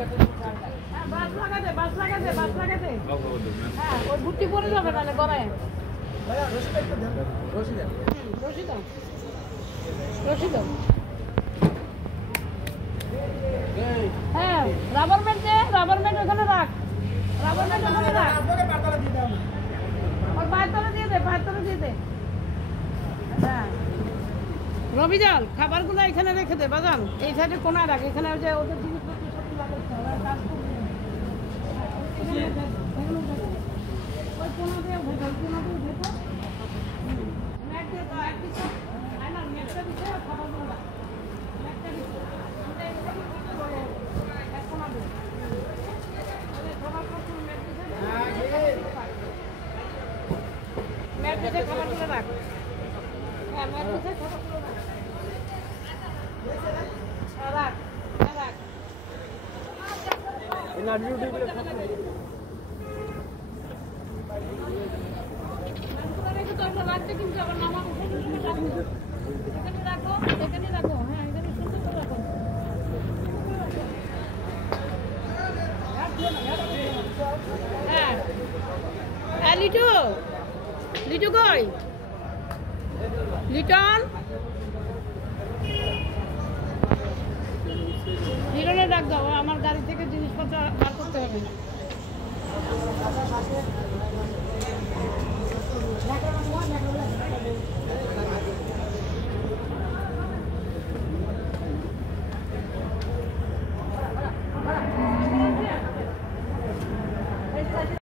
বাস লাগাতে বাস লাগাতে বাস লাগাতে হ্যাঁ ওই ভুট্টি পরে যাবে নাহলে গড়ায় রশিদ হ্যাঁ রাবার ম্যাট ওখানে রাখ রাবার ম্যাট ওখানে রাখ ওর পায়ের তলে দিয়ে দে হ্যাঁ রবিজান খাবারগুলো এখানে রেখে দে বাজান এই সাইডে কোনায় রাখ এখানে ওই যে ওদের জিনিসপত্র সাথে লাগাচ্ছে ওরা কাজ করবে ওই কোনা দিয়ে উঠে ম্যাট দিয়ে তো এক দিকে আয়না ম্যাটটা দিতে খাবারগুলো রাখ ম্যাটটা দিতে এক কোনা দিয়ে খাবার করতে ম্যাট দিতে খাবারগুলো রাখ হ্যাঁ ম্যাট দিতে খাবারগুলো রাখ কিন্তু আবার নামা এখানে রাখো হ্যাঁ এখানে সুন্দর করে রাখো হ্যাঁ লিটু কই লিটন লিটনে ডাক দাও আমার গাড়ি থেকে জিনিসপত্র বার করতে হবে